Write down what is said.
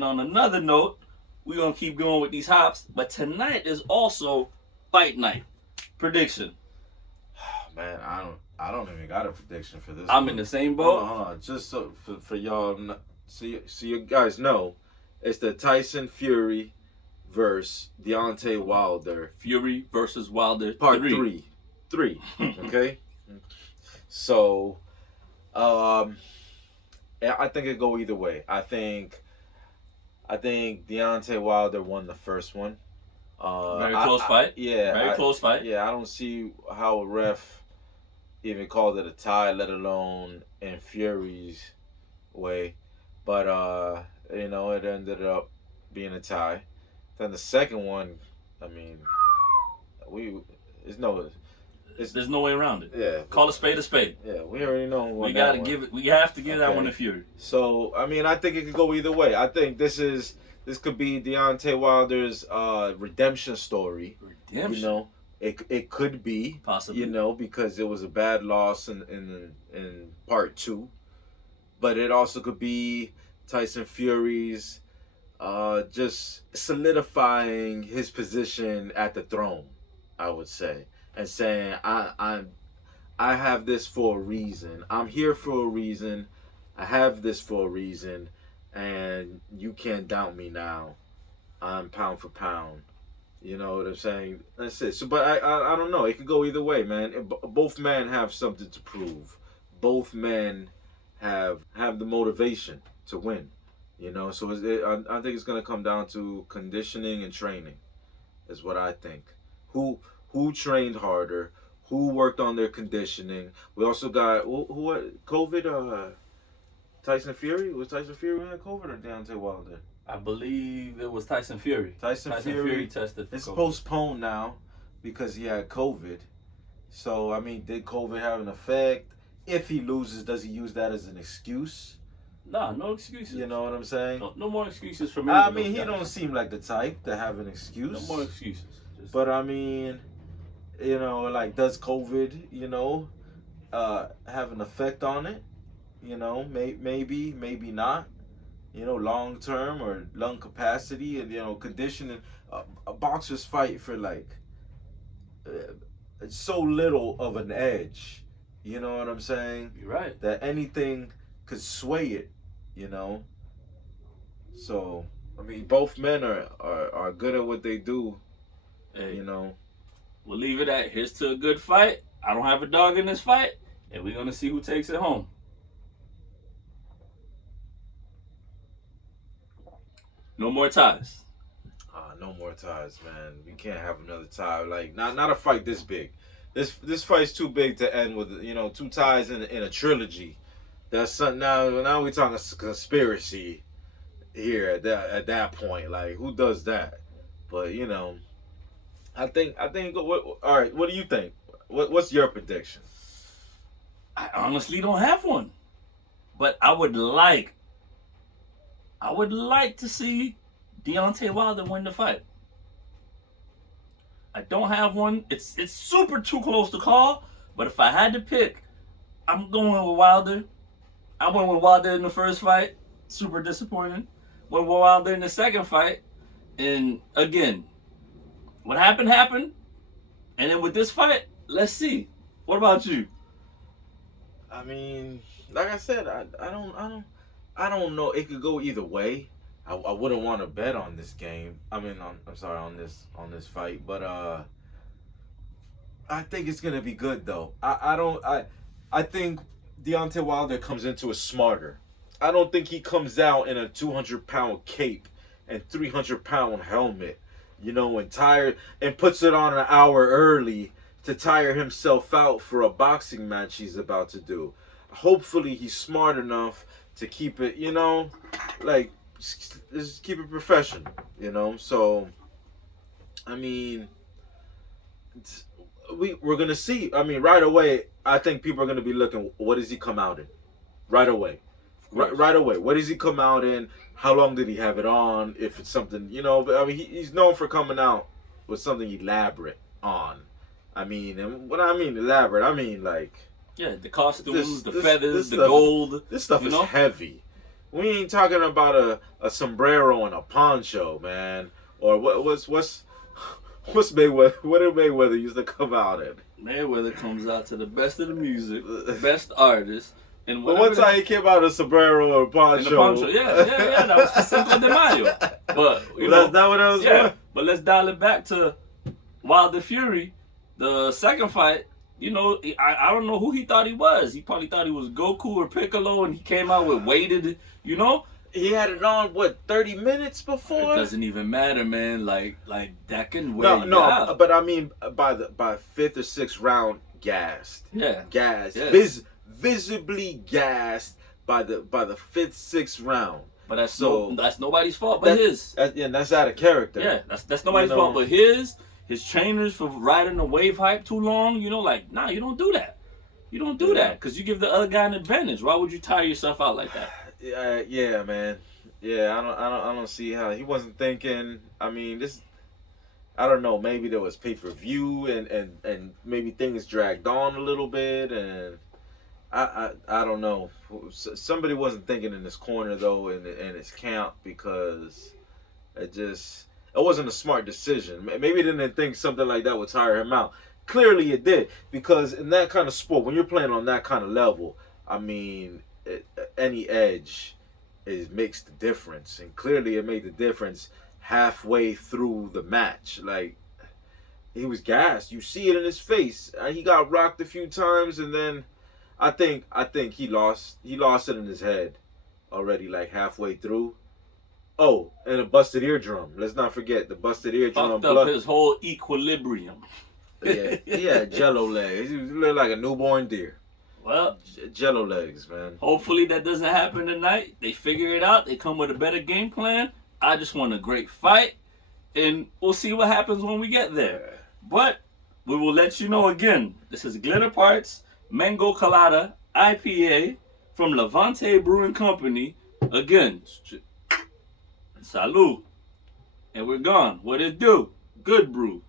And on another note, we're gonna keep going with these hops. But tonight is also fight night. Prediction. Man, I don't even got a prediction for this. I'm in the same boat. Hold on. Just so for y'all, so you guys know, it's the Tyson Fury versus Deontay Wilder. Fury versus Wilder. Part 3. Okay. So, I think it go either way. I think Deontay Wilder won the first one. Very close fight. Yeah. Very close fight. Yeah, I don't see how a ref even called it a tie, let alone in Fury's way. But it ended up being a tie. Then the second one, I mean, there's no way around it. Yeah. Call a spade a spade. Yeah, we already know. We have to give that one to Fury. So I mean, I think it could go either way. I think this could be Deontay Wilder's redemption story. Redemption. You know, it could be possibly. You know, because it was a bad loss in part 2, but it also could be Tyson Fury's just solidifying his position at the throne, I would say, and saying I have this for a reason. I'm here for a reason. I have this for a reason, and you can't doubt me now. I'm pound for pound. You know what I'm saying? That's it. So, but I don't know. It could go either way, man. Both men have something to prove. Both men have the motivation to win. You know, so I think it's gonna come down to conditioning and training, is what I think. Who trained harder? Who worked on their conditioning? We also got who COVID. Tyson Fury? Was Tyson Fury had COVID or Deontay Wilder? I believe it was Tyson Fury. Tyson Fury tested for It's COVID. postponed now because he had COVID. So, I mean, did COVID have an effect? If he loses, does he use that as an excuse? Nah, no excuses. You know what I'm saying? No more excuses for me. I mean, he don't seem like the type to have an excuse. No more excuses. But, I mean, you know, like, does COVID, have an effect on it? You know, maybe not. You know, long term or lung capacity and conditioning. A boxer's fight for like so little of an edge. You know what I'm saying? You're right. That anything could sway it. You know. So I mean, both men are good at what they do. Hey, you know. We'll leave it at here's to a good fight. I don't have a dog in this fight, and we're gonna see who takes it home. No more ties. No more ties, man. We can't have another tie. Like not a fight this big. This fight's too big to end with 2 ties in a trilogy. That's something. Now we're talking conspiracy here at that point. Like, who does that? But I think. All right. What do you think? What's your prediction? I honestly don't have one, but I would like to see Deontay Wilder win the fight. I don't have one. It's super too close to call, but if I had to pick, I'm going with Wilder. I went with Wilder in the first fight. Super disappointing. Went with Wilder in the second fight. And again, what happened. And then with this fight, let's see. What about you? I mean, like I said, I don't know. It could go either way. I wouldn't want to bet on this game. I'm sorry, on this fight, but I think it's gonna be good though. I think Deontay Wilder comes into it smarter. I don't think he comes out in a 200-pound cape and 300-pound helmet, and tired and puts it on an hour early to tire himself out for a boxing match he's about to do. Hopefully he's smart enough to keep it, like, just keep it professional, So, I mean, we're gonna see. I mean, right away, I think people are gonna be looking. What does he come out in? Right away, right away. What does he come out in? How long did he have it on? If it's something, But I mean, he's known for coming out with something elaborate on. I mean, and when I mean elaborate, I mean like. Yeah, the costumes, the feathers, the gold. This stuff is heavy. We ain't talking about a sombrero and a poncho, man. Or what's Mayweather? What did Mayweather used to come out in? Mayweather comes out to the best of the music, best artists, and But one time he came out in a sombrero or a poncho. In the poncho, yeah. That was for Cinco de Mayo. But that's not what I was. Yeah, but let's dial it back to Wilder Fury. The second fight, I don't know who he thought he was. He probably thought he was Goku or Piccolo, and he came out with weighted, He had it on 30 minutes before. It doesn't even matter, man. Like that can wear you no. out. But I mean, by fifth or sixth round, gassed. Yeah, gassed. Yeah. Visibly gassed by the fifth, sixth round. But that's nobody's fault but his. That's out of character. Yeah, that's nobody's fault but his. His trainers for riding the wave hype too long. Nah, you don't do that. You don't do that because you give the other guy an advantage. Why would you tire yourself out like that? Yeah, man. Yeah, I don't see how he wasn't thinking. I mean, I don't know. Maybe there was pay-per-view and maybe things dragged on a little bit, and I don't know. Somebody wasn't thinking in this corner though in his camp because it wasn't a smart decision. Maybe they didn't think something like that would tire him out. Clearly it did, because in that kind of sport, when you're playing on that kind of level, I mean, any edge makes the difference. And clearly it made the difference halfway through the match. Like, he was gassed. You see it in his face. He got rocked a few times, and then I think he lost it in his head already, like halfway through. Oh, and a busted eardrum. Let's not forget the busted eardrum. Fucked up his whole equilibrium. Yeah, he had jello legs. He looked like a newborn deer. Well, jello legs, man. Hopefully that doesn't happen tonight. They figure it out. They come with a better game plan. I just want a great fight, and we'll see what happens when we get there. But we will let you know again. This is Glitter Parts Mango Colada IPA from Levante Brewing Company. Again, salud. And we're gone. What it do? Good brew.